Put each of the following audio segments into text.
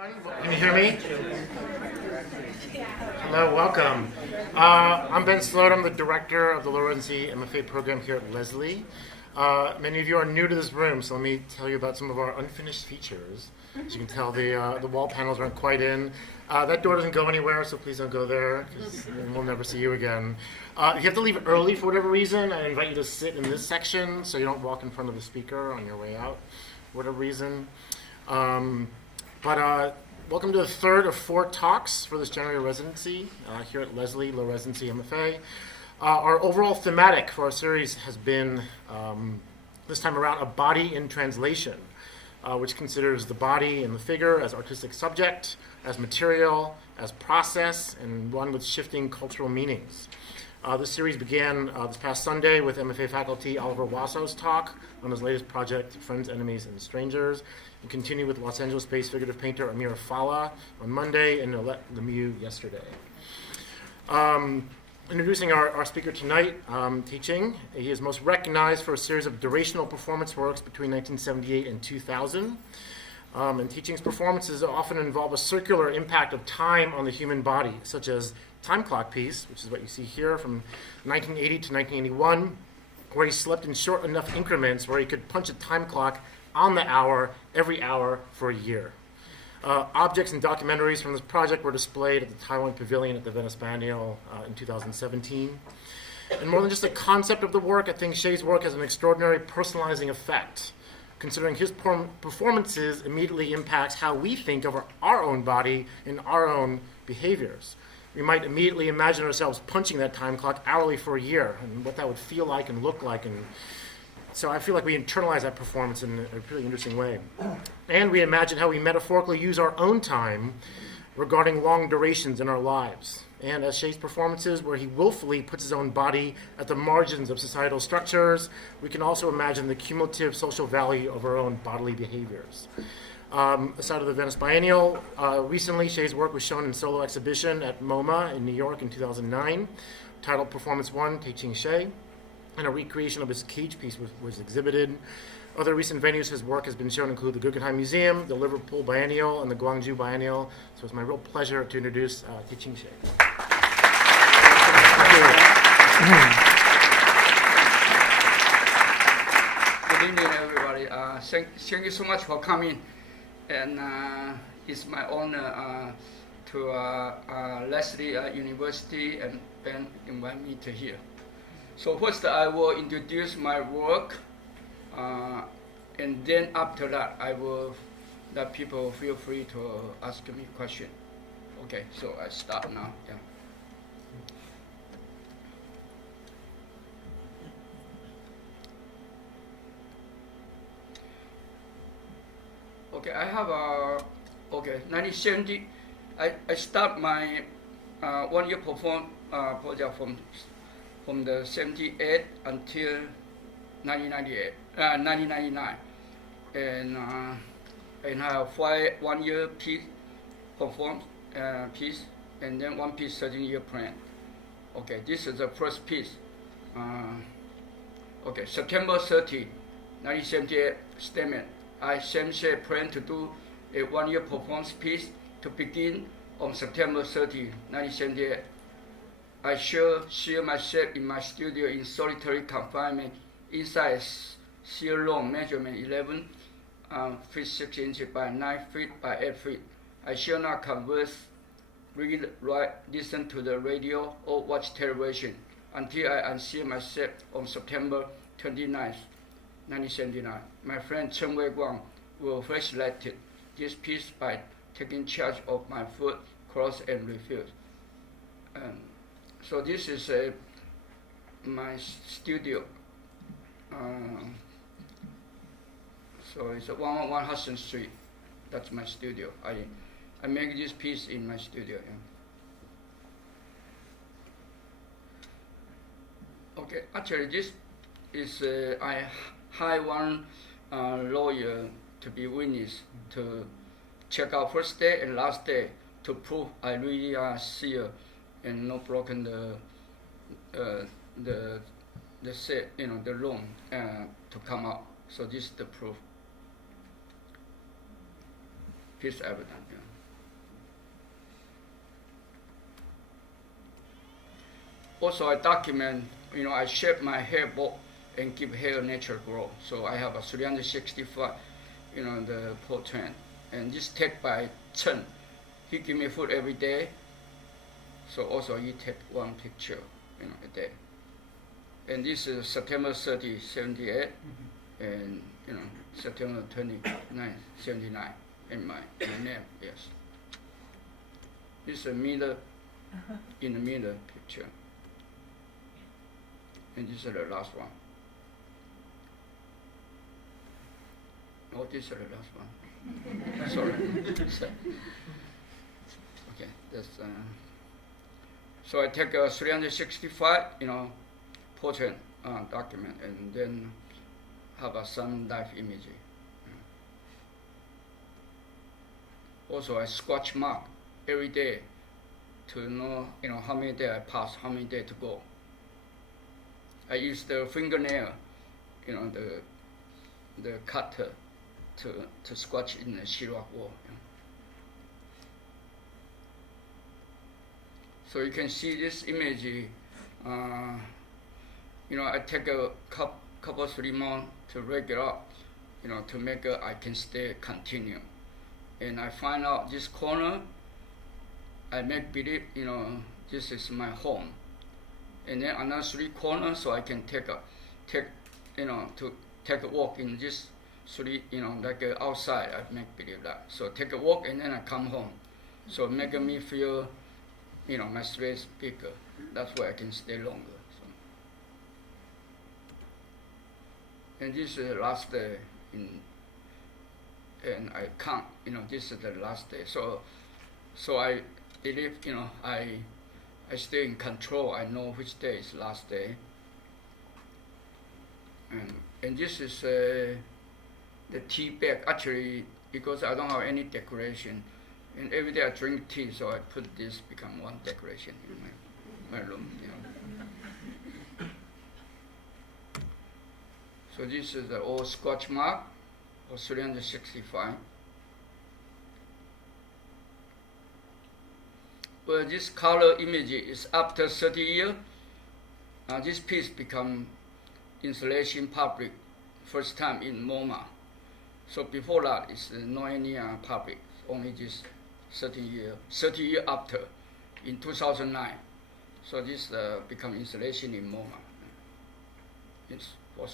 everyone. Can you hear me? Hello, welcome. I'm Ben Sloat. I'm the director of the low residency MFA program here at Lesley. Many of you are new to this room, so let me tell you about some of our unfinished features. As you can tell, the wall panels aren't quite in. That door doesn't go anywhere, so please don't go there, because we'll never see you again. If you have to leave early for whatever reason, I invite you to sit in this section so you don't walk in front of the speaker on your way out, for whatever reason. Welcome to the third of 4 talks for this January residency here at Lesley, low residency MFA. Our overall thematic for our series has been, this time around, a body in translation, which considers the body and the figure as artistic subject, as material, as process, and one with shifting cultural meanings. This series began this past Sunday with MFA faculty Oliver Wasso's talk on his latest project, Friends, Enemies, and Strangers, and continued with Los Angeles-based figurative painter Amira Fala on Monday and Nolette Lemieux yesterday. Introducing our speaker tonight, Tehching. He is most recognized for a series of durational performance works between 1978 and 2000. And Tehching's performances often involve a circular impact of time on the human body, such as Time Clock piece, which is what you see here, from 1980 to 1981, where he slept in short enough increments where he could punch a time clock on the hour, every hour for a year. Objects and documentaries from this project were displayed at the Taiwan Pavilion at the Venice Biennale in 2017. And more than just the concept of the work, I think Hsieh's work has an extraordinary personalizing effect, considering his performances immediately impacts how we think of our own body and our own behaviors. We might immediately imagine ourselves punching that time clock hourly for a year and what that would feel like and look like. And so I feel like we internalize that performance in a really interesting way. And we imagine how we metaphorically use our own time regarding long durations in our lives. And as Hsieh's performances, where he willfully puts his own body at the margins of societal structures, we can also imagine the cumulative social value of our own bodily behaviors. Aside of the Venice Biennial, recently Hsieh's work was shown in solo exhibition at MoMA in New York in 2009, titled Performance 1, Tehching Hsieh, and a recreation of his cage piece was exhibited. Other recent venues his work has been shown include the Guggenheim Museum, the Liverpool Biennial, and the Gwangju Biennial. So it's my real pleasure to introduce Tehching Hsieh. Good evening, everybody. Thank you so much for coming. And it's my honor to Lesley University and Ben invite me to here. So first I will introduce my work, and then after that I will let people feel free to ask me questions. Okay, so I start now. Yeah. Okay, I have 1970. I start my 1 year project from the 78 until 1999, and I have 1 year piece performed piece, and then 1 piece 13-year plan. Okay, this is the first piece. Okay, September 30, 1978 statement. I plan to do a 1 year performance piece to begin on September 30, 1978. I share myself in my studio in solitary confinement inside sheer room measurement 11 feet 6 inches by 9 feet by 8 feet. I shall not converse, read, write, listen to the radio, or watch television until I unseal myself on September 29, 1979. My friend Chen Wei-Guang will facilitate this piece by taking charge of my foot, cross, and refill. So this is my studio. So it's 111 Hudson Street. That's my studio. I make this piece in my studio. Yeah. Okay, actually this is I hire one lawyer to be witness to check out first day and last day to prove I really see and not broken the set, the room to come out. So this is the proof. peace evidence. Yeah. Also, I document, I shape my hair both and keep hair natural growth. So I have a 365, the portrait. And this take by Chen. He give me food every day. So also he take one picture, a day. And this is September 30, 78, and September 29, 79, and my name, yes. This is a middle, in the middle picture. And this is the last one. Oh, this is the last one. Sorry. Okay, that's. So I take a 365, portrait document, and then have some live image. Also, I scratch mark every day to know, how many days I pass, how many days to go. I use the fingernail, the cutter to scratch in the sheetrock wall. So you can see this image. I take a couple 3 months to rig it up, to make it I can stay continue. And I find out this corner, I make believe, this is my home. And then another 3 corners, so I can take a walk in this 3, like outside. I make believe that. So take a walk and then I come home. So making me feel, my space bigger. That's why I can stay longer. So. And this is the last day, and I count. This is the last day. So I believe, I stay in control. I know which day is last day. And this is the tea bag. Actually, because I don't have any decoration, and every day I drink tea, so I put this become one decoration in my room. So this is the old scotch mark of 365. Well, this color image is after 30 years. This piece become installation public, first time in MoMA. So before that, it's not any public, only this 30 year after, in 2009. So this become installation in MoMA. It's for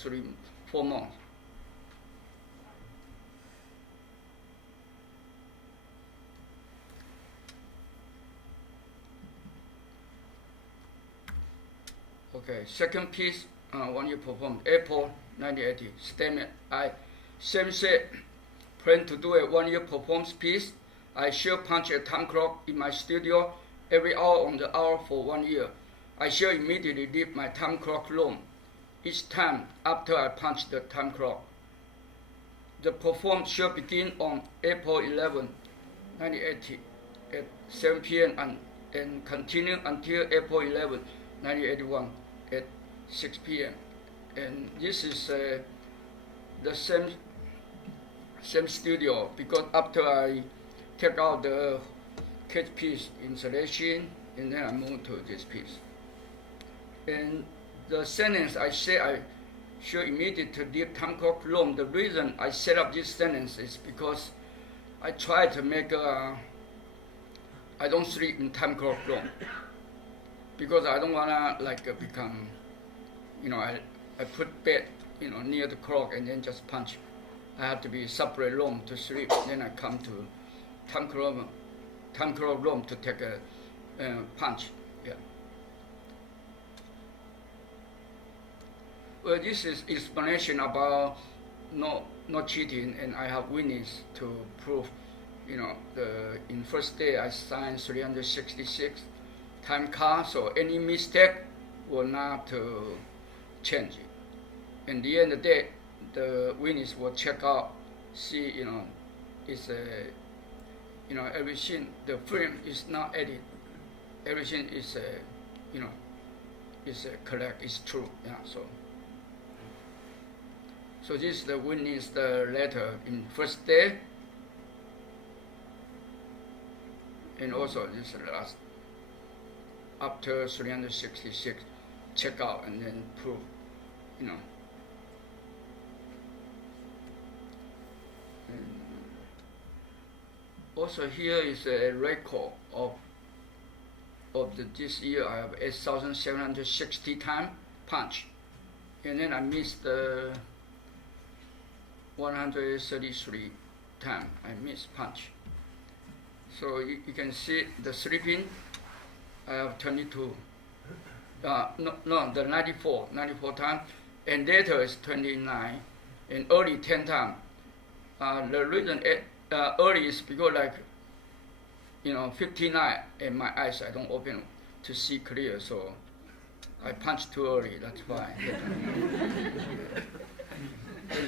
4 months. Okay, second piece, one year performed, April 1980, statement. I same plan to do a 1 year performance piece. I shall punch a time clock in my studio every hour on the hour for 1 year. I shall immediately leave my time clock room each time after I punch the time clock. The performance shall begin on April 11, 1980 at 7 p.m. and continue until April 11, 1981 at 6 p.m. And this is the same studio, because after I take out the cage piece installation, and then I move to this piece. And the sentence I say I should immediately leave time clock room. The reason I set up this sentence is because I try to make I don't sleep in time clock room, because I don't wanna become, I put bed, near the clock and then just punch. I have to be separate room to sleep. Then I come to time clock room to take a punch. Yeah. Well, this is explanation about not cheating, and I have witness to prove. In first day I signed 366 time card, so any mistake will not change it. And the end of the day, the witness will check out, see, it's everything. The film is not edited. Everything is, is correct. It's true. Yeah. So this is the witness the letter in first day. And also this is the last, after 366, check out and then prove, you know. And also here is a record of this year. I have 8,760 time punch, and then I missed 133 time I missed punch. So you can see the sleeping, I have 22. No, the 94 time, and later is 29, and early 10 time. The reason early is because, like, 59, and my eyes I don't open to see clear, so I punch too early. That's why.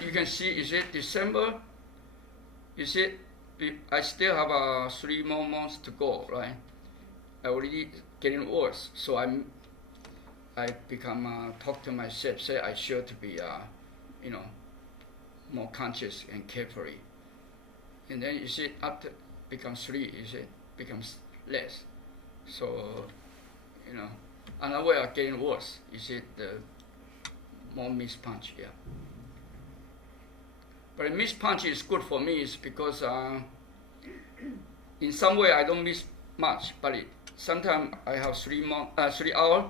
You can see, is it December? You see, I still have 3 more months to go, right? I already getting worse, so I become talk to myself, say I should to be more conscious and carefully. And then you see, after becomes 3, you see, becomes less. So another way of getting worse. You see, the more miss punch, yeah. But a miss punch is good for me is because in some way I don't miss much, but sometimes I have 3 hours,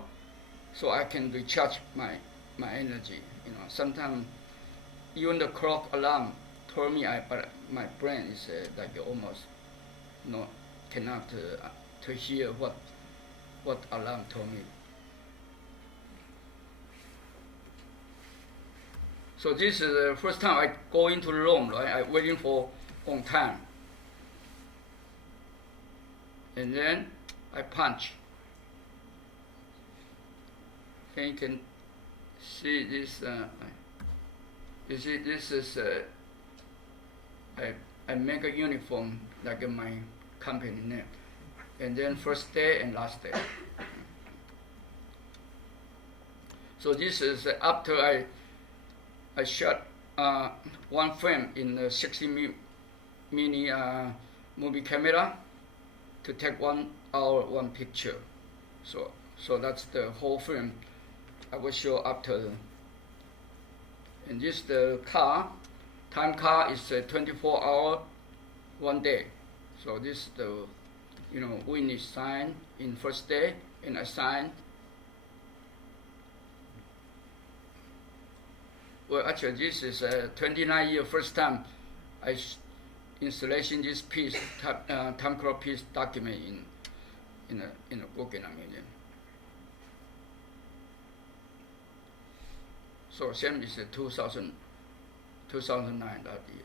so I can recharge my energy. Sometimes even the clock alarm told me, but my brain is like almost cannot to hear what alarm told me. So this is the first time I go into the room, right? I waiting for on time. And then I punch. And you can see this, you see this is, I make a uniform like my company name. And then first day and last day. So this is after I shot 1 frame in the 60 mini movie camera to take 1 hour 1 picture. So that's the whole film I will show after. And this the car, time car is 24 hour 1 day. So this the witness sign in first day, and I sign. Well, actually, this is 29 year first time I installation this piece, time clock piece document in a Guggenheim Museum. So same is 2009 that year.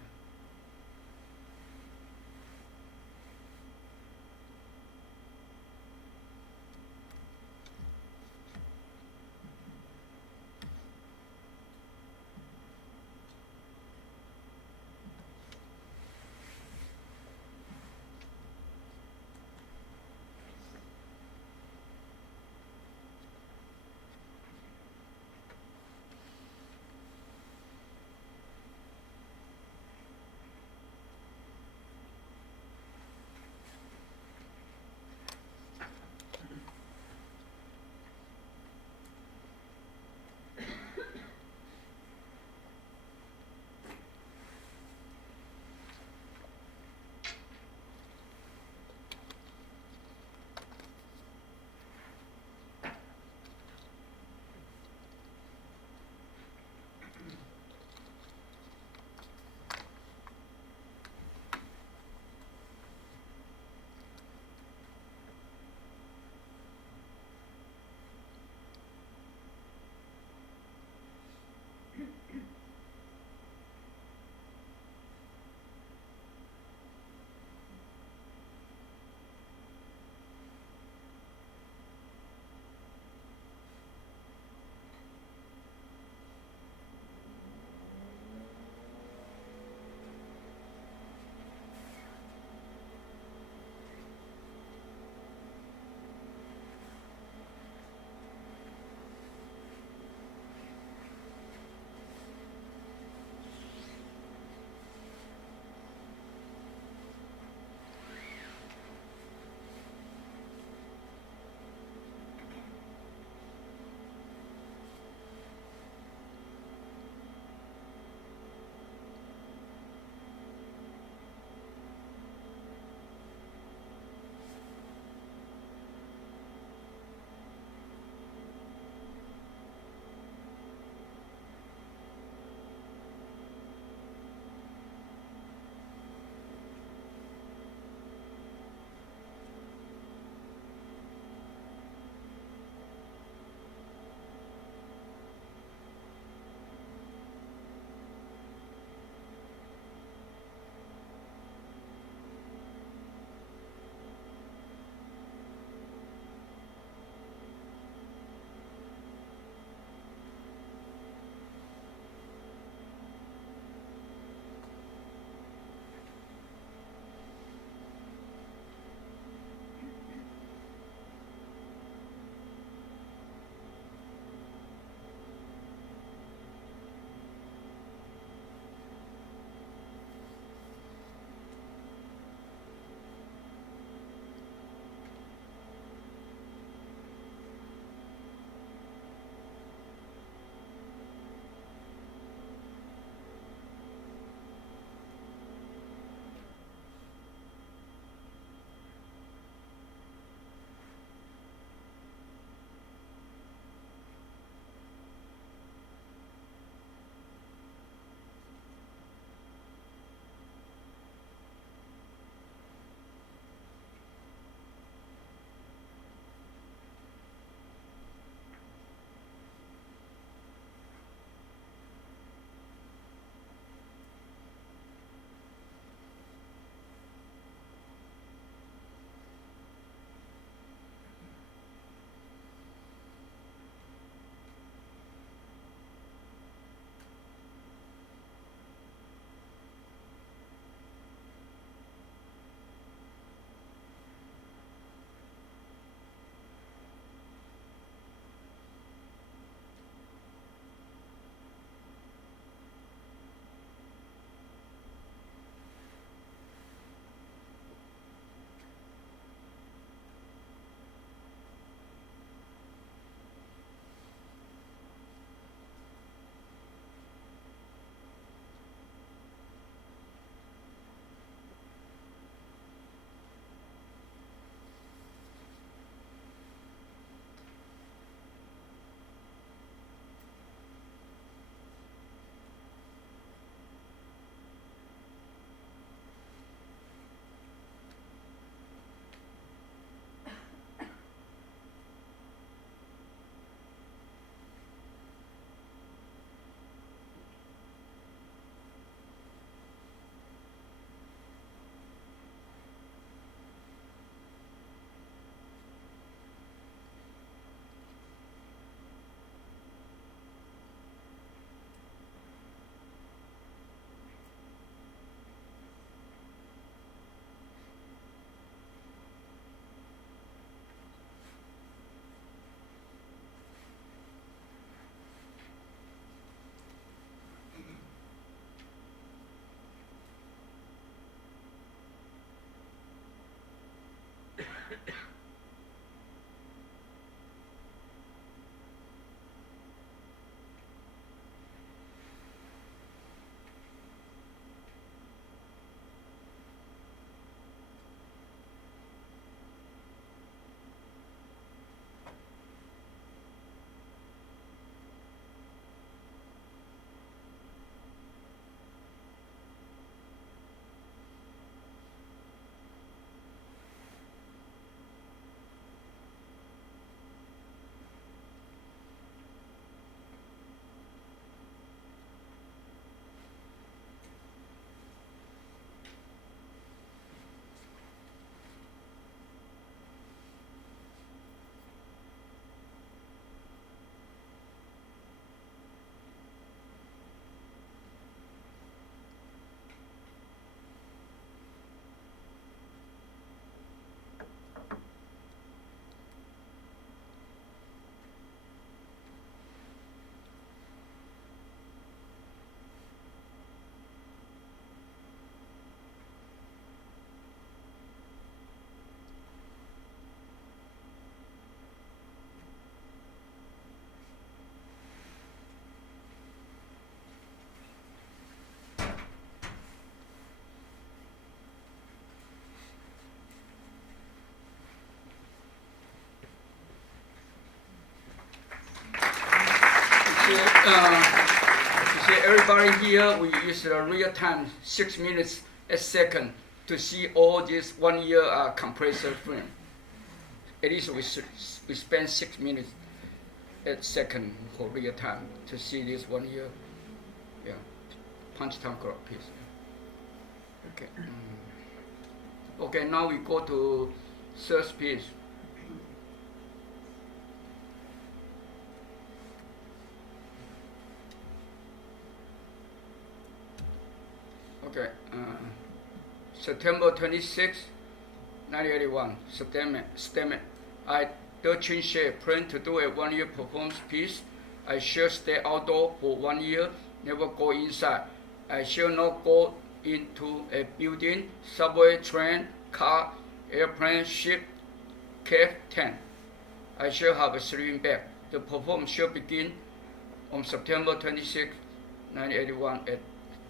You see, everybody here, we use the real time 6 minutes a second to see all this 1 year compressor film. At least we spend 6 minutes a second for real time to see this 1 year, yeah, punch time clock piece. Okay. Okay, now we go to third piece. Okay, September 26, 1981, statement. I, Tehching Hsieh, plan to do a 1 year performance piece. I shall stay outdoor for 1 year, never go inside. I shall not go into a building, subway, train, car, airplane, ship, cave, tent. I shall have a sleeping bag. The performance shall begin on September 26, 1981 at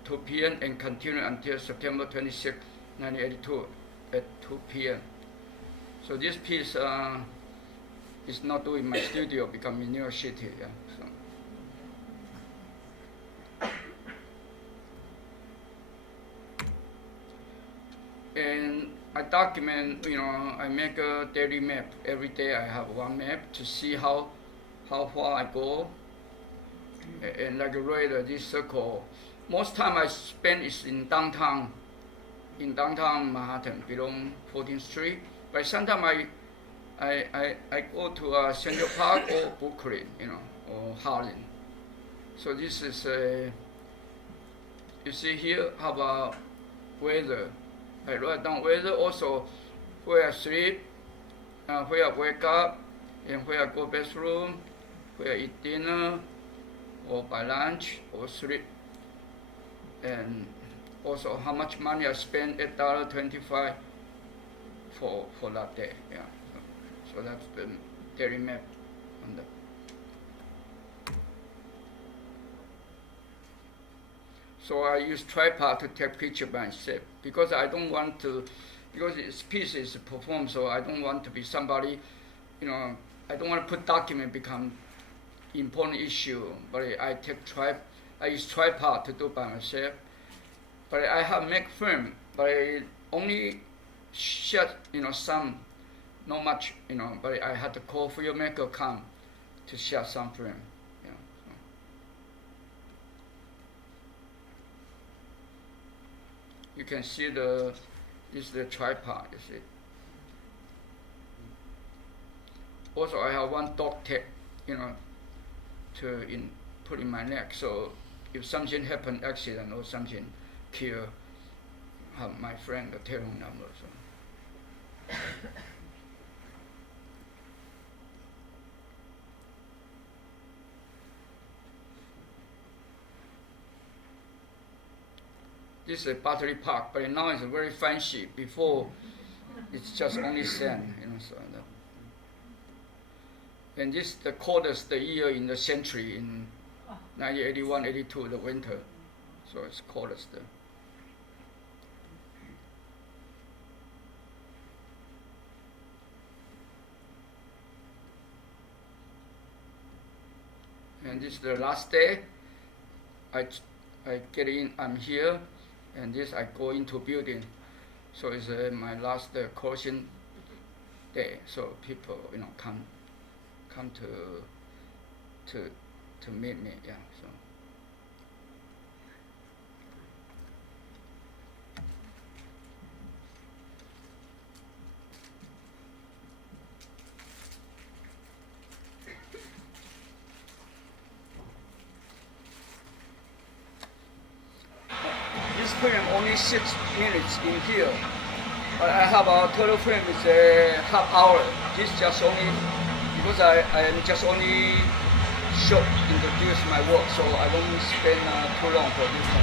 2 p.m. and continue until September 26, 1982 at 2 p.m. So this piece is not doing my studio because in New York City. Yeah, so. And I document, I make a daily map. Every day I have one map to see how far I go. And like right, this circle. Most time I spend is in downtown Manhattan, below 14th Street. But sometimes I go to Central Park or Brooklyn, or Harlem. So this is you see here how about weather. I write down weather, also where I sleep, where I wake up, and where I go bathroom, where I eat dinner, or by lunch, or sleep. And also how much money I spend, $8.25 for that day. Yeah. So that's the daily map on the. So I use tripod to take picture by myself because I don't want to, because this piece is performed, so I don't want to be somebody, I don't want to put document become important issue. But I use tripod to do by myself. But I have make film, but I only shot, some, not much, but I had to call filmmaker come to shot some film. You can see this is the tripod, you see. Also, I have one dog tag, to put in my neck. So if something happen, accident or something, kill, have my friend the telephone number. So. This is a Battery Park, but now it's very fancy. Before, it's just only sand, So and this is the coldest year in the century in 1981, 82, the winter. So it's coldest. And this is the last day. I get in, I'm here, and this I go into building. So it's my last closing day. So people, come to meet me. Yeah. So. This film only 6 minutes in here, but I have a total film is a half hour. This just only because I am just only short introduce my work, so I won't spend too long for this one.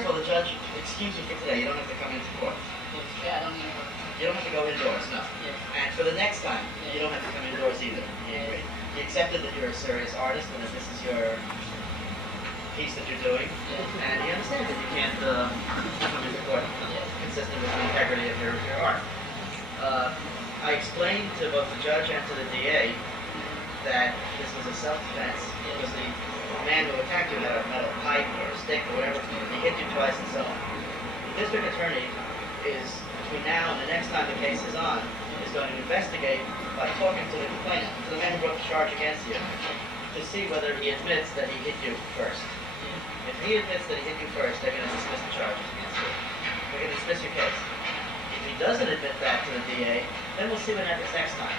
first of all, the judge excused you for today. You don't have to come into court. Yeah, I don't need to. You don't have to go indoors, no. Yes. And for the next time, Yeah. you don't have to come indoors either. He agreed. He accepted that you're a serious artist and that this is your piece that you're doing. Yeah. And he understands that you can't come into court consistent with the integrity of your art. I explained to both the judge and to the DA that this was a self-defense because the man who attacked you had a metal pipe or a stick or whatever. He hit you twice and so on. The district attorney is, between now and the next time the case is on, is going to investigate by talking to the complainant, to the man who brought the charge against you, to see whether he admits that he hit you first. If he admits that he hit you first, they're going to dismiss the charges against you. They're going to dismiss your case. If he doesn't admit that to the DA, then we'll see what happens next time.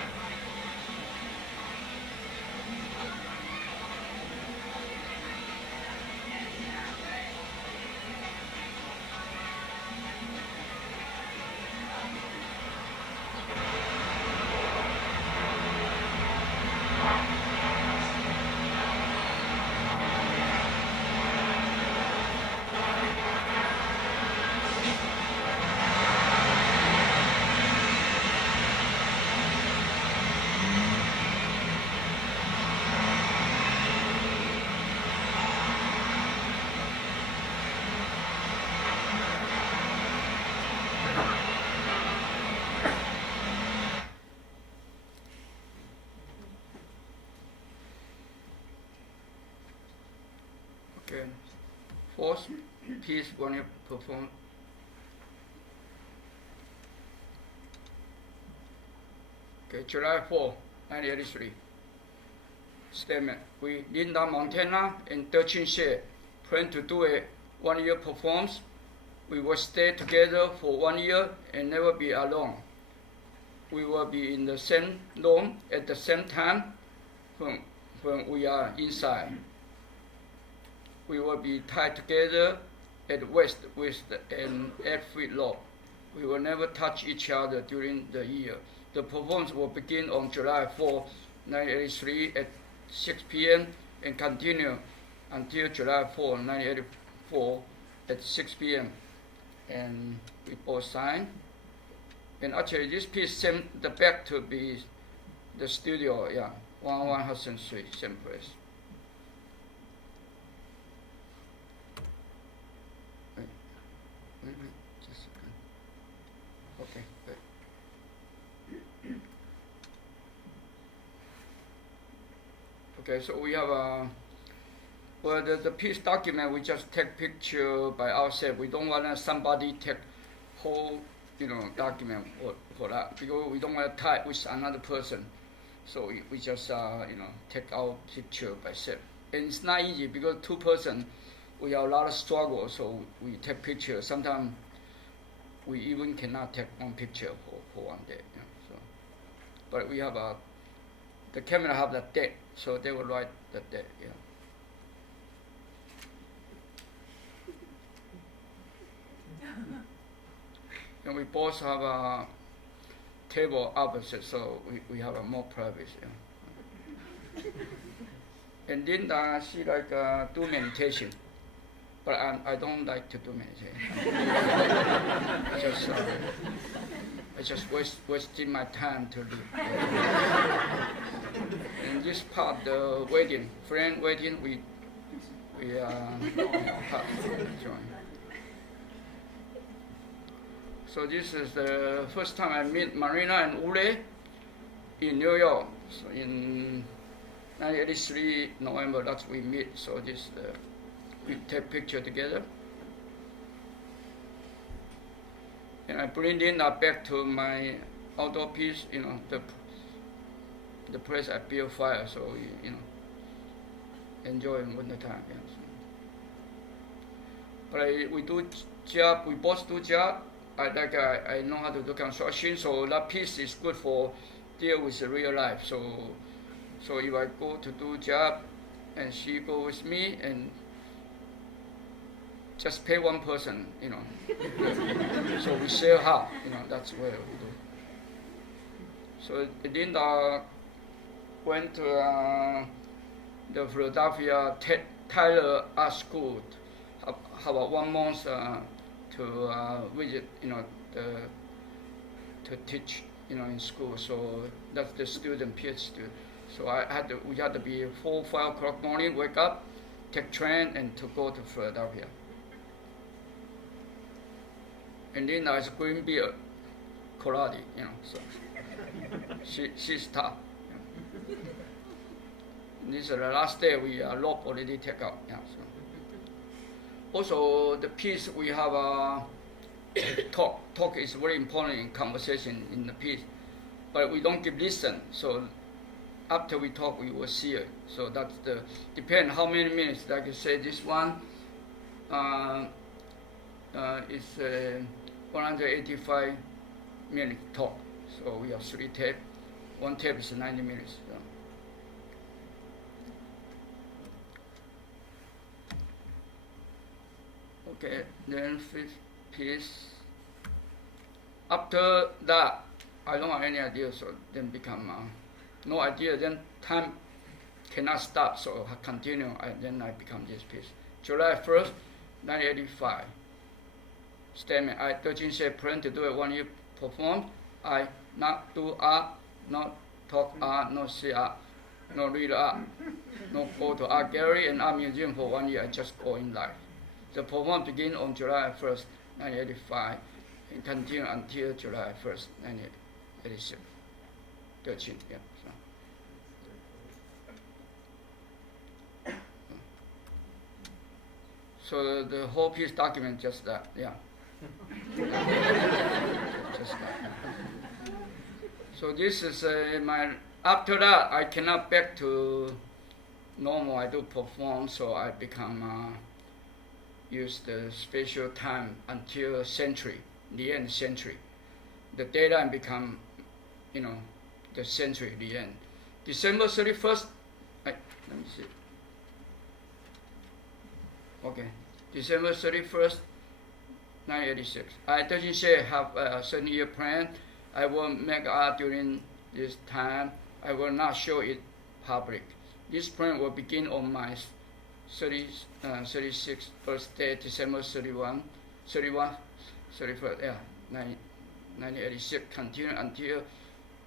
Okay. Fourth piece when you perform. Okay, July 4, 1983. Statement. We, Linda Montana and Tehching Hsieh, plan to do a one-year performance. We will stay together for 1 year and never be alone. We will be in the same room at the same time when we are inside. We will be tied together at waist with an 8-foot rope. We will never touch each other during the year. The performance will begin on July 4, 1983 at 6 p.m. and continue until July 4, 1984 at 6 p.m. And we both sign. And actually this piece sent the back to be the studio, 111 Hudson Street, same place. Just a second. Okay, good. Okay, so we have the piece document, we just take picture by ourselves. We don't want somebody take whole, document for that, because we don't want to tie with another person. So we just, take our picture by self. And it's not easy because two person, we have a lot of struggle, so we take pictures. Sometimes we even cannot take one picture for 1 day. So, but we have the camera have the date, so they will write the date. And we both have a table opposite, so we have a more privacy. And then she do meditation. But I don't like to do meditation. I just wasting my time to live. And this part, the wedding, friend wedding, we join. So this is the first time I meet Marina and Ule in New York. So in 1983 November, that's we meet. So this. We take picture together, and I bring in back to my outdoor piece. The place I build fire, so enjoy in winter time. But we do job. We both do job. I know how to do construction, so that piece is good for deal with the real life. So if I go to do job, and she go with me and. Just pay one person, So we share half, that's where we do. So Linda went to the Philadelphia Tyler Art School have a 1 month to visit, to teach, in school. So that's the student PhD. So we had to be 4, 5 o'clock morning, wake up, take train, and to go to Philadelphia. And then there's green beer, karate, so she's tough. This is the last day we rope already take out. So. Also, the piece we have talk. Talk is very important in conversation in the piece, but we don't give listen. So after we talk, we will see it. So that's depend how many minutes. Like you say, this one is 185 minute talk. So we have 3 tapes. 1 tape is 90 minutes. So. Okay, then 5th piece. After that, I don't have any idea, so then become no idea. Then time cannot stop, so I continue. Then I become this piece. July 1st, 1985. Statement: I, Tehching Hsieh, plan to do a 1 year perform. I not do art, not talk art, not see art, not read art, not go to art gallery and art museum for 1 year. I just go in life. The performance began on July 1st, 1985, and continue until July 1st, 1986. Tehching, yeah. So the whole piece document just that, yeah. Just that. So this is my. After that, I cannot back to normal. I do perform, so I become. Use the special time until century, the end century. The deadline become, the century, the end. December 31st, let me see. Okay, December 31st, 1986. I, Tehching Hsieh, have a 7-year plan. I will make art during this time. I will not show it public. This plan will begin on my 36th birthday, December 31st, yeah, 1986, continue until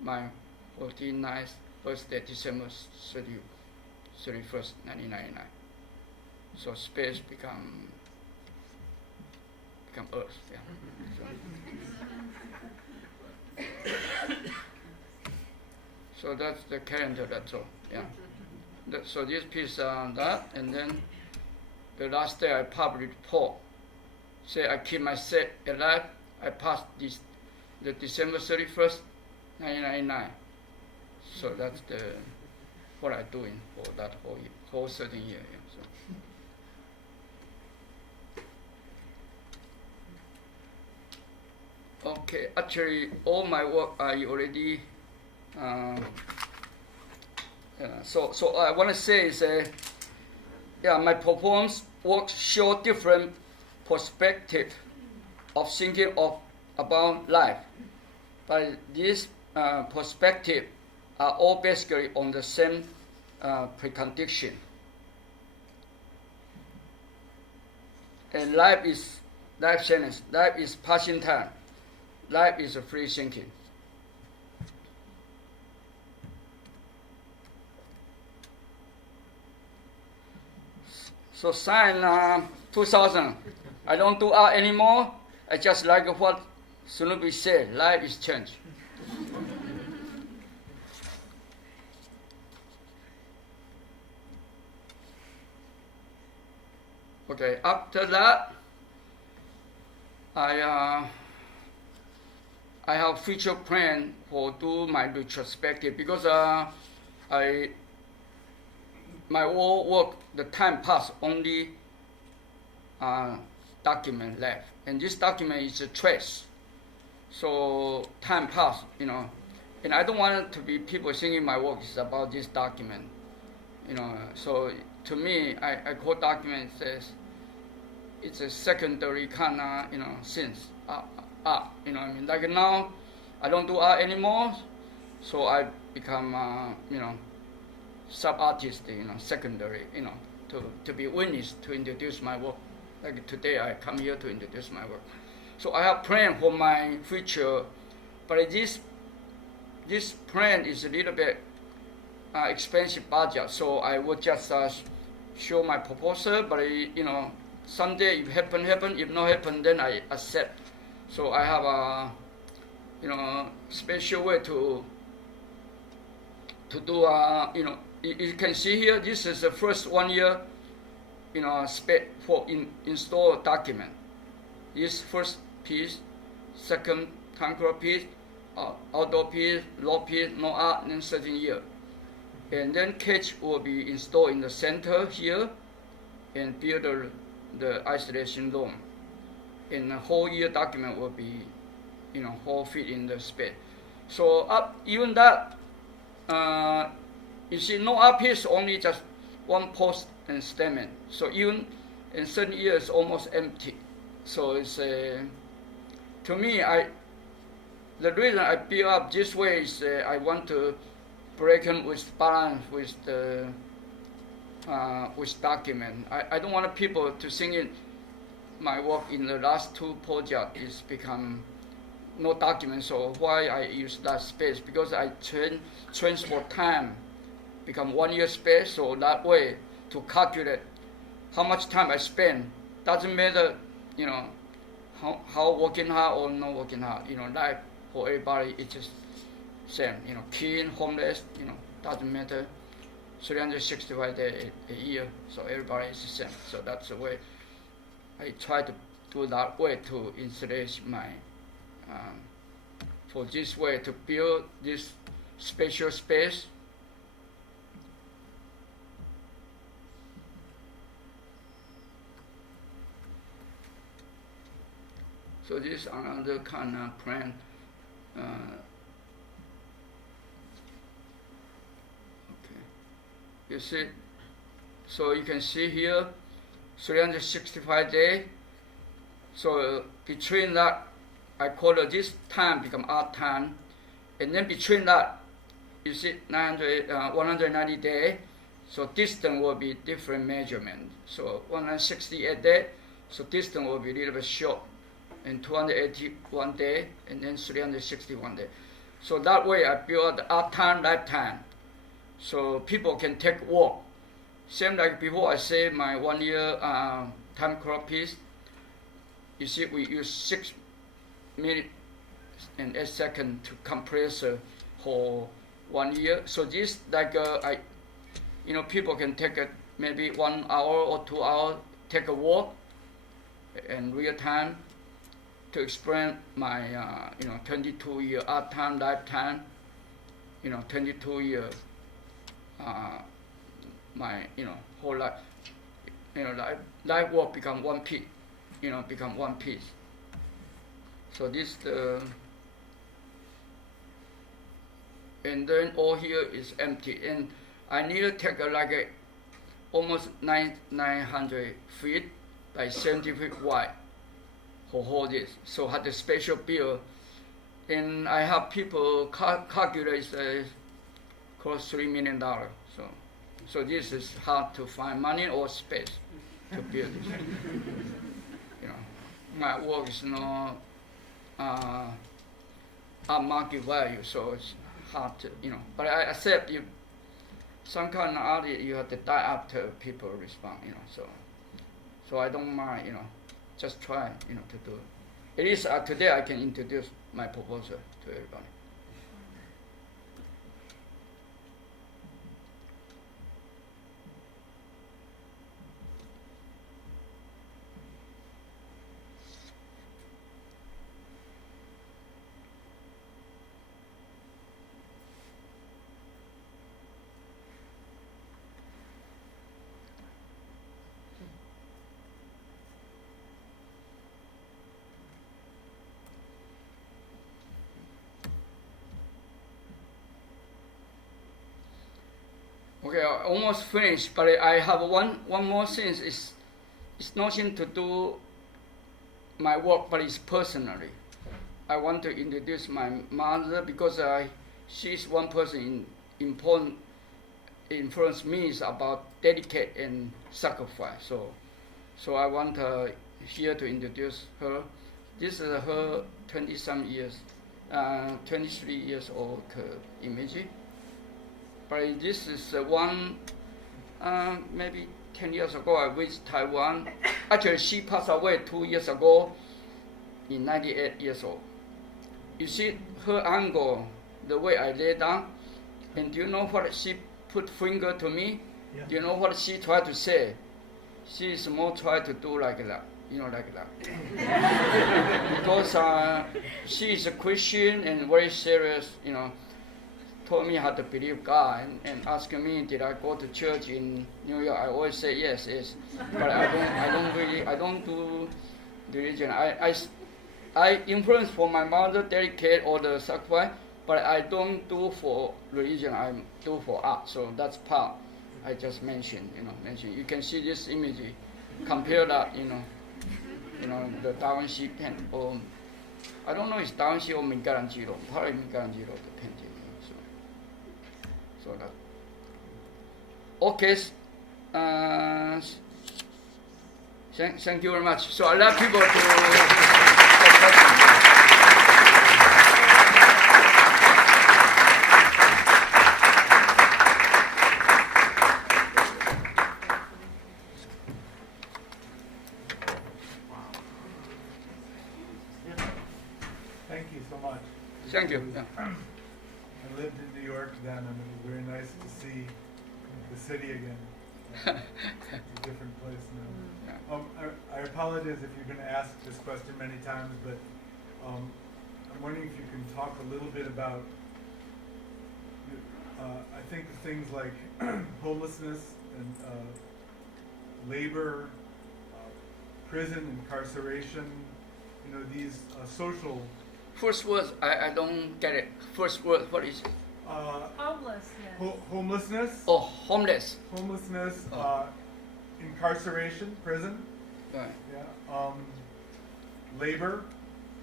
my 49th birthday, December 31st, 1999. So space become Earth, yeah. So that's the calendar, that's all, yeah. So this piece that, and then the last day I published Paul. Say I keep myself alive. I passed the December 31st, 1999. So that's what I'm doing for that whole 13 years. Yeah, so. Okay, actually all my work I already. So I want to say is, my performance work show different perspective of thinking about life, but this perspective are all basically on the same precondition. And life is life sentence. Life is passing time. Life is free thinking. So sign 2000. I don't do art anymore. I just like what Sunubi said. Life is change. Okay. After that, I have future plan for do my retrospective because my whole work, the time passed, only document left. And this document is a trace. So time passed, and I don't want it to be people thinking my work is about this document. So to me, I call document says it's a secondary kind of, sense, art, Like now, I don't do art anymore, so I become, sub-artist, secondary, to be witness, to introduce my work like today I come here to introduce my work. So I have plan for my future, but this plan is a little bit expensive budget. So I would just show my proposal, but someday if happen. If not happen, then I accept. So I have a special way to do. You can see here. This is the first 1 year, spec for install document. This first piece, second concrete piece, outdoor piece, low piece, no art, then 13 year. And then cage will be installed in the center here and build the isolation room. And the whole year document will be, whole fit in the space. So even that, you see no art piece, only just one post and statement. So even in 13 years, almost empty. So it's to me, the reason I build up this way is I want to break them with balance with the with document. I don't want people to think it. My work in the last two projects is become no document. So why I use that space? Because I transfer time, become 1 year space. So that way to calculate how much time I spend. Doesn't matter, how working hard or not working hard. Life for everybody is just same. Keen, homeless, doesn't matter. 365 days a year, so everybody is the same. So that's the way I try to do that way to install my, for this way to build this special space. So this is another kind of plan. You see, so you can see here, 365 days. So between that, I call it this time become art time, and then between that, you see 190 days. So distance will be different measurement. So 168 days, so distance will be a little bit short, and 281 days, and then 361 days. So that way I build art time, lifetime. So people can take walk. Same like before I say my 1 year time crop piece. You see we use 6 minutes and 8 seconds to compress a whole 1 year. So this like people can take maybe 1 hour or 2 hours, take a walk in real time to explain my 22 year art time, lifetime, 22 year my whole life, life work become one piece, become one piece. So this and then all here is empty, and I need to take almost 900 feet by 70 feet wide for whole this. So I had a special bill, and I have people calculate cost $3 million. So this is hard to find money or space to build this. My work is no market value, so it's hard to, But I accept some kind of art, you have to die after people respond, So I don't mind, just try, to do it. At least today I can introduce my proposal to everybody. Okay, almost finished, but I have one more thing. It's nothing to do my work, but it's personally. I want to introduce my mother because she's one person influenced me about dedicate and sacrifice. So So I want here to introduce her. This is her 20-some years, 23 years old image. But this is one, maybe 10 years ago I visited Taiwan. Actually, she passed away 2 years ago, in 98 years old. You see her angle, the way I lay down, and do you know what she put finger to me? Yeah. Do you know what she tried to say? She is more try to do like that, like that. Because she is a Christian and very serious, told me how to believe God and asking me, did I go to church in New York? I always say yes. But I don't do religion. I influence for my mother, dedicate all the sacrifice, but I don't do for religion, I do for art. So that's part I just mentioned, You can see this image, compare that, the Da Vinci pen, or I don't know if it's Da Vinci or Michelangelo, probably Michelangelo, the painting. So that. Okay. Thank you very much. So I love people to. Thank you so much. Thank you. Yeah. I lived in New York then, and it was very nice to see the city again. It's a different place now. I apologize if you're going to ask this question many times, but I'm wondering if you can talk a little bit about, I think things like homelessness and labor, prison, incarceration, these social. First word, I don't get it. First word, what is it? Homelessness. Homelessness. Oh, homeless. Homelessness, incarceration, prison. Right. Yeah. Labor.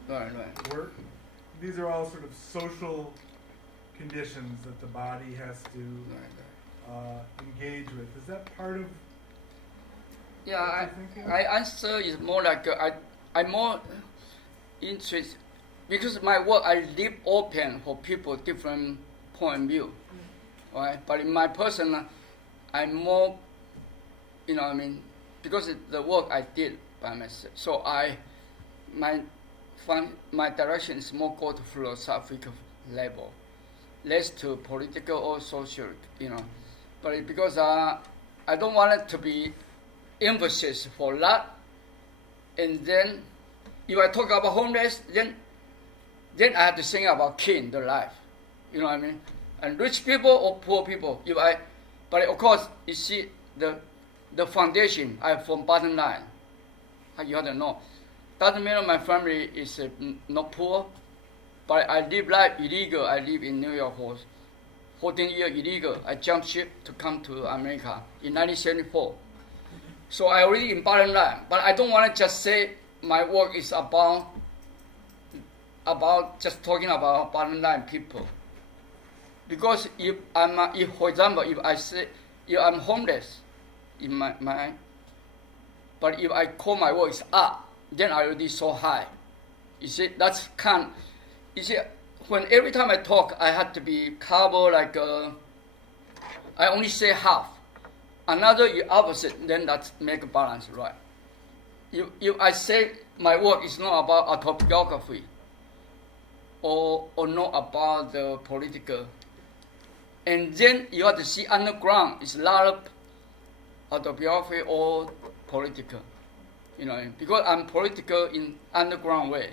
Right. Work. These are all sort of social conditions that the body has to engage with. Is that part of? Yeah, I answer is more like I'm more interested because my work I leave open for people different point of view, right? But in my personal, I'm more, because the work I did by myself. So my direction is more go to philosophical level, less to political or social, But because I don't want it to be emphasis for that, and then if I talk about homeless, then I have to think about kin, the life, and rich people or poor people. But of course, you see the foundation. I'm from bottom line. You have to know. Doesn't mean my family is not poor, but I live life illegal. I live in New York for 14 years illegal. I jumped ship to come to America in 1974. So I already in bottom line, but I don't want to just say my work is about just talking about bottom line people. Because if for example, if I say if I'm homeless in my mind, but if I call my work is art, then I already so high. You see, that's kind. You see, when every time I talk, I have to be covered like I only say half. Another opposite, then that's make a balance, right? If I say my work is not about autobiography or not about the political, and then you have to see underground is a lot of autobiography or political, because I'm political in underground way,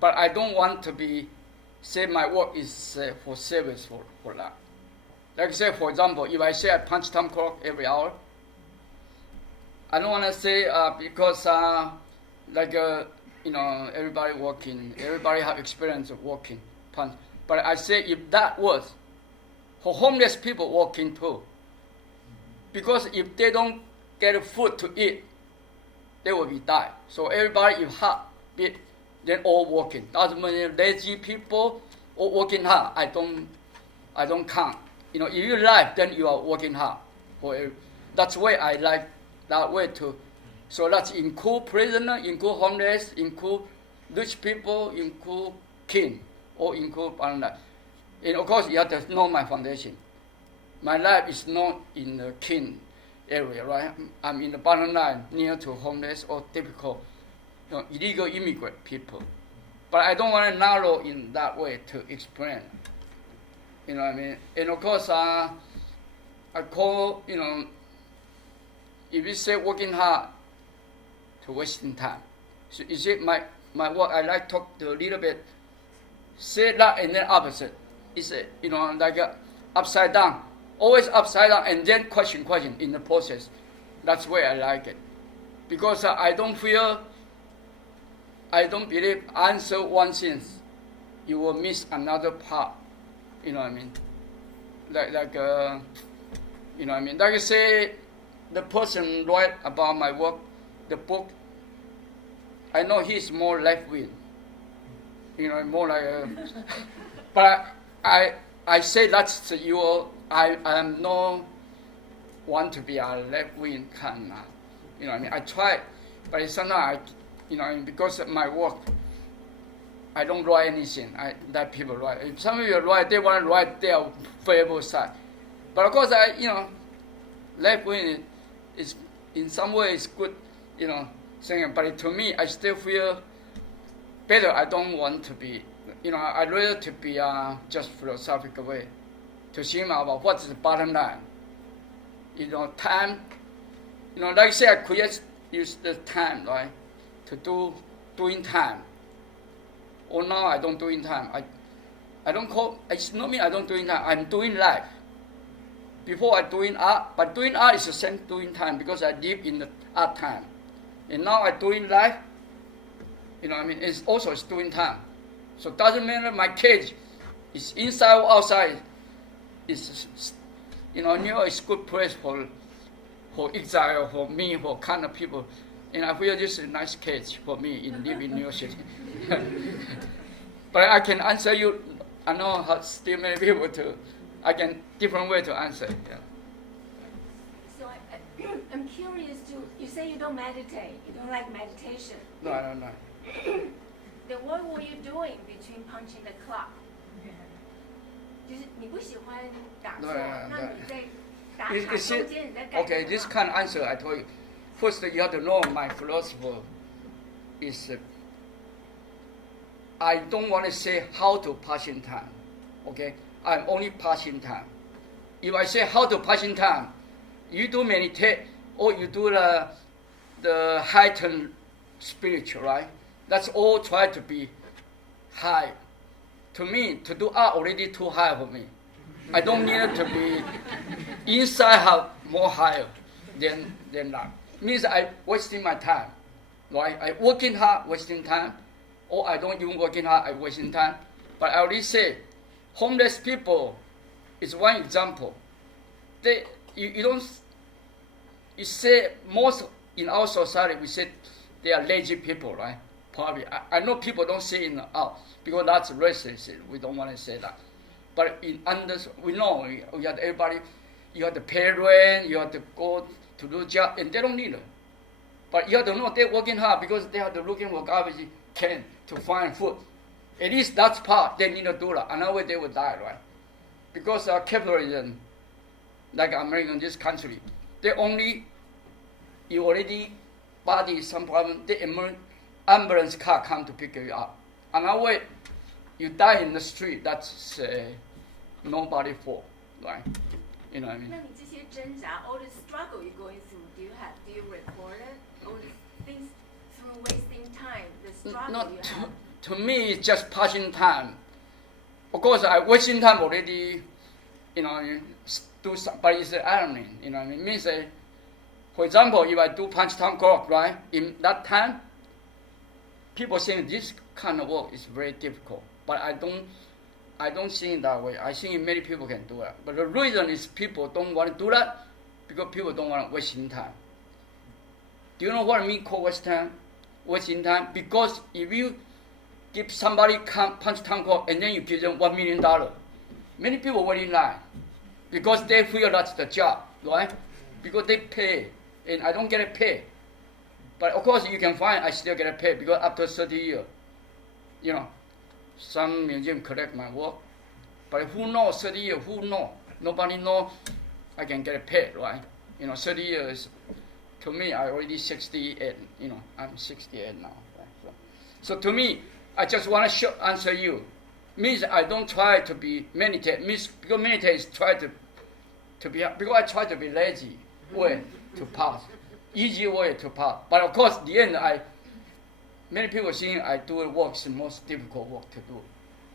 but I don't want to be say my work is for service for that. Like I say, for example, if I say I punch time clock every hour, I don't want to say because everybody working, everybody have experience of working punch. But I say if that was for homeless people working too, because if they don't get food to eat, they will be die. So everybody if hard bit, then all working. Doesn't mean lazy people or working hard. I don't count. If you like, then you are working hard. That's why I like that way to So that's include prisoner, include homeless, include rich people, include king, or include partner. And of course, you have to know my foundation. My life is not in the king area, right? I'm in the bottom line, near to homeless or typical illegal immigrant people. But I don't want to narrow in that way to explain. You know what I mean? And of course, I call, if you say working hard to wasting time. So you see, my work, I like to talk to a little bit, say that and then opposite. It's like upside down. Always upside down and then question in the process. That's where I like it. Because I don't believe answer one thing, you will miss another part. You know what I mean? Like I say, the person write about my work, the book, I know he's more left wing. More like but I say that's I am no want to be a left wing kind of, you know what I mean? I try, but sometimes because of my work, I don't write anything that people write. If some of you write, they want to write their favorite side. But of course, left wing is in some ways good, saying. But to me, I still feel better. I don't want to be, I'd rather to be just philosophical way, to think about what is the bottom line. Time, like I say, I use the time, right, to doing time. Or now I don't do in time. I don't call, it's not me I don't do in time, I'm doing life. Before I doing art, but doing art is the same doing time because I live in the art time. And now I doing life, it's also doing time. So it doesn't matter my cage is inside or outside. It's, New York is a good place for exile, for me, for kind of people. And I feel this is a nice cage for me in living in New York City. But I can answer you. I know how still many people to. I can different way to answer. Yeah. So I'm curious to. You say you don't meditate. You don't like meditation. No, I don't know. Then what were you doing between punching the clock? 就是你不喜欢打坐，那你在打卡中间你在干什么？ Okay, this kind of answer I told you. First, you have to know my philosophy is I don't want to say how to pass in time. Okay, I'm only passing time. If I say how to pass in time, you do meditate or you do the heightened spiritual, right? That's all try to be high. To me, to do art already too high for me. I don't need it to be inside have more higher than that. Means I wasting my time, right? I working hard, wasting time, or I don't even working hard, I wasting time. But I already say, homeless people is one example. You say most in our society we say they are lazy people, right? Probably. I know people don't say it out because that's racist. We don't want to say that. But we know we have everybody. You have to pay rent. You have to go to do job, and they don't need it. But you have to know they're working hard because they have to looking for garbage can to find food. At least that's part they need to do that. Another way they will die, right? Because capitalism, like American, this country, you already body some problem. The ambulance car come to pick you up. Another way, you die in the street. That's nobody fault, right? You know what I mean? 那你这些挣扎 all the struggle you're going through, do you record it? All the things through wasting time, the struggle you have? To me, it's just passing time. Of course, I wasting time already, do some, but it's ironing, you know what I mean? It means, for example, if I do punch time clock, right, in that time, people think this kind of work is very difficult, but I don't think that way. I think many people can do that. But the reason is people don't want to do that because people don't want to waste time. Do you know what I mean called wasting time? Because if you give somebody punch time clock and then you give them $1 million, many people wait in line because they feel that's the job, right? Because they pay, and I don't get a pay. But of course, you can find I still get paid because after 30 years, some museum collect my work. But who knows 30 years? Who knows? Nobody knows I can get paid, right? 30 years. To me, I already 68. I'm 68 now. Right? So to me, I just want to answer you. Means I don't try to be meditate. Means because meditate is try to be because I try to be lazy way to pass, easy way to pass. But of course, the end many people think I do work is the most difficult work to do,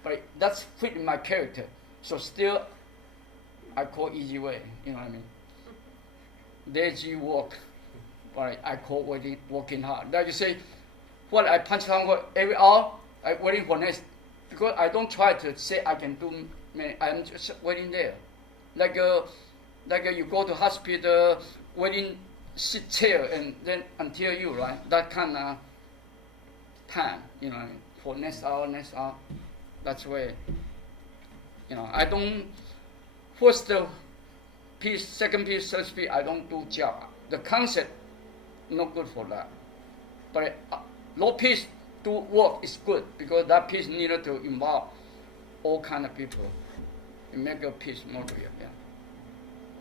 but that's fit in my character. So still, I call easy way. You know what I mean? Lazy work, but I call working hard. Like you say, what I punch down every hour, I waiting for next. Because I don't try to say I can do many. I'm just waiting there, like you go to hospital, waiting, sit chair, and then until you right that kind of time, for next hour. That's where, I don't first piece, second piece, third piece. I don't do job. The concept, not good for that. But low piece. Do work is good because that piece needed to involve all kind of people and make a piece more real. Yeah.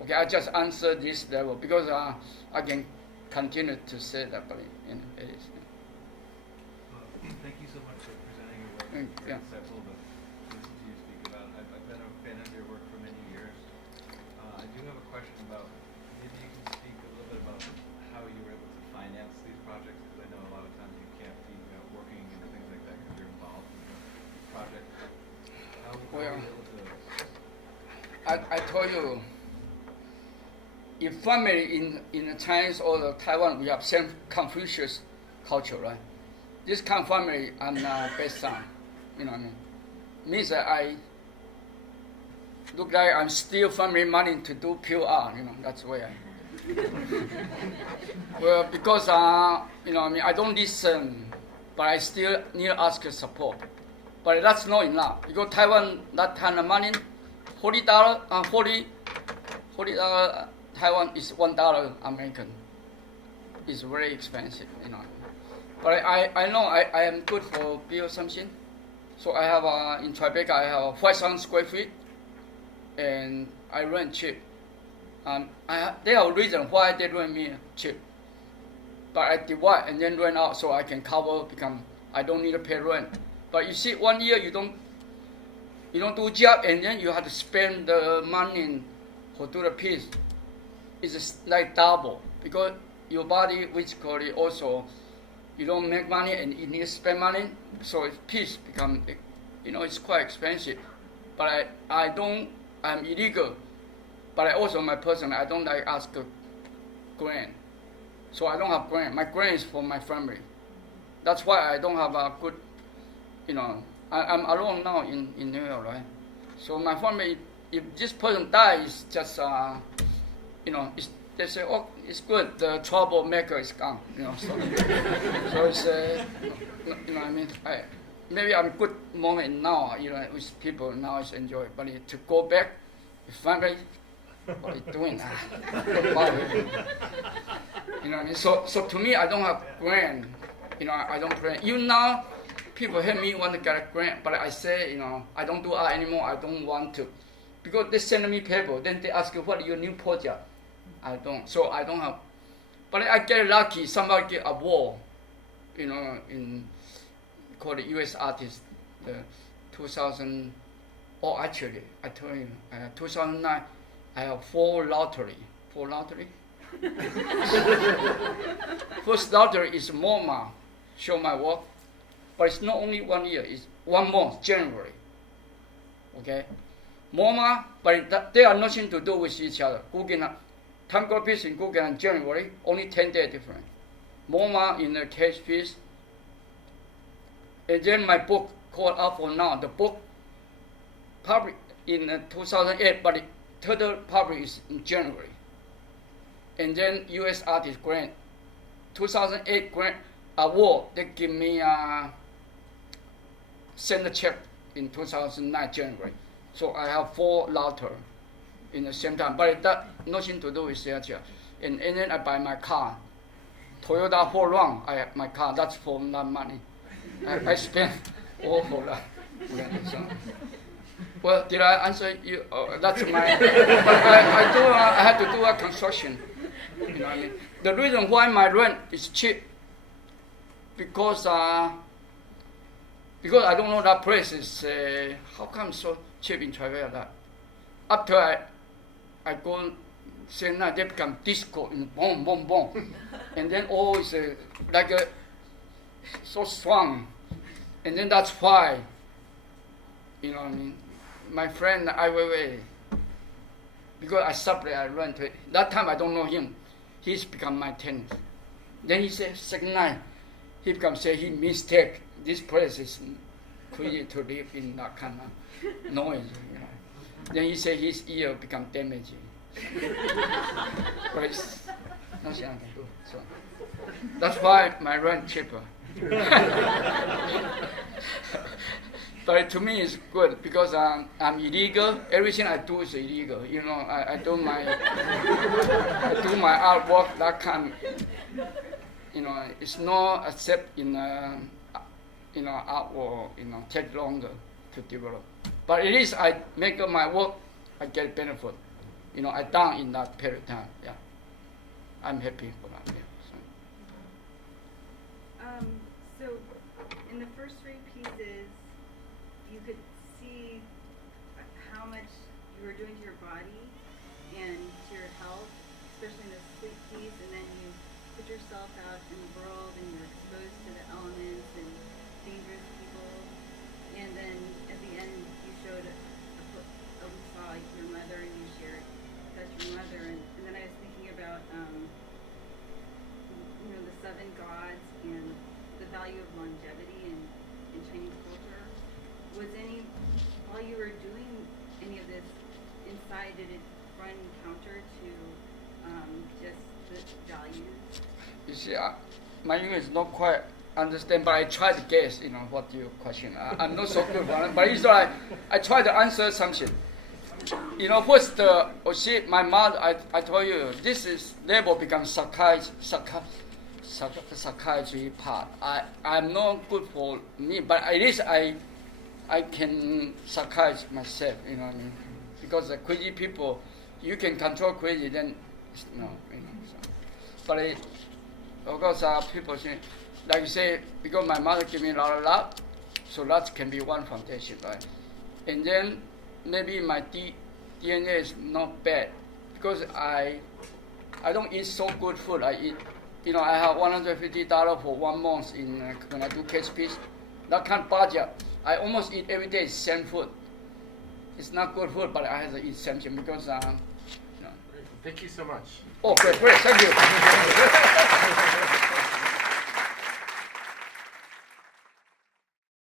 Okay, I just answer this level because I can continue to say that, but it is. Thank you so much for presenting your work. It's very insightful to listen to you speak about. I've been a fan of your work for many years. I do have a question about maybe you can speak a little bit about how you were able to finance these projects, because I know a lot of times you can't be working and things like that because you're involved in the project. How were you able to? I told you, in family in the Chinese or the Taiwan, we have same Confucius culture, right? This kind of family I'm based on, you know what I mean? Means that I look like I'm still family money to do pure art, that's where well, because, I don't listen, but I still need to ask support. But that's not enough. Because Taiwan, that kind of money, $40 Taiwan is $1 American. It's very expensive, But I know I am good for build something. So I have, in Tribeca, I have 5,000 square feet, and I rent cheap. There are reasons why they rent me cheap. But I divide and then rent out so I can cover, I don't need to pay rent. But you see, 1 year you don't do job, and then you have to spend the money for do the piece. It's like double, because your body physically also, you don't make money and you need to spend money, so it's piece become, it's quite expensive. But I'm illegal. But my person, I don't like ask a grant. So I don't have grant. My grant is for my family. That's why I don't have a good, I'm alone now in New York, right? So my family, if this person dies, it's just, they say, oh, it's good, the troublemaker is gone, so it's, what I mean? Maybe I'm good moment now, with people now is enjoy, but to go back, family, what are you doing? So to me, I don't have grant, I don't plan. Even now, people help me want to get a grant, but I say, I don't do art anymore, I don't want to. Because they send me paper, then they ask you, what is your new project? I don't, so I don't have. But I get lucky, somebody get award, called the U.S. Artist, the 2000, actually, I told you, 2009, I have 4 lottery. First lottery is MoMA, show my work, but it's not only 1 year, it's 1 month, January. Okay? MoMA, but they are nothing to do with each other. Guggenheim, time piece in Guggenheim January, only 10 days different. MoMA in the case piece. And then my book called Out for Now. The book published in 2008, but the third published is in January. And then U.S. Artist Grant, 2008 Grant Award, they give me send a check in 2009 January. So I have 4 lottery in the same time, but that nothing to do with their job. And then I buy my car. Toyota 4Run. I have my car. That's for that money. I spent all for that. So, well, did I answer you? That's my. I had to do a construction. You know what I mean? The reason why my rent is cheap because I don't know that place is how come so cheap in Taiwan that after I go say now they become disco in boom boom boom and then all is like so strong and then that's why you know what I mean my friend Ai Weiwei because I separate I rent to it. That time I don't know him. He's become my tenant. Then he said second night he become say he mistake this place is crazy to live in that kind of noise, you know. Then he said his ear become damaged. But it's nothing I can do. So that's why my rent cheaper. But to me it's good because I'm illegal. Everything I do is illegal. You know, I do my artwork that kind. You know, it's not accept in art world. You know, take longer to develop. But it is I make my work, I get benefit. You know, I done in that period of time. Yeah, I'm happy for that. Yeah. So in the first three pieces, you could see how much you were doing to your body and to your health, especially in the sleep piece, and then you put yourself out in the world and you're exposed to the elements and dangerous people, and then at the end you showed we saw your mother and you shared that's your mother, and then I was thinking about the 7 gods and the value of longevity in Chinese culture. Was while you were doing any of this inside, did it run counter to just the values? You see, my English is not quite understand, but I try to guess, you know, what your question. I'm not so good, but it's all right. I try to answer something. You know, what's the, my mother, I told you, this is level becomes psychiatry part. I'm not good for me, but at least I can psychiatrize myself, you know what I mean? Because the crazy people, you can control crazy, then, no, you know. So. But of course, people say, like you say, because my mother gave me a lot of love, so that can be one foundation, right? And then maybe my DNA is not bad because I don't eat so good food. I eat, you know, I have $150 for 1 month in when I do case piece. That kind of budget. I almost eat every day same food. It's not good food, but I have to eat something because, you know. Thank you so much. Oh, great, thank you.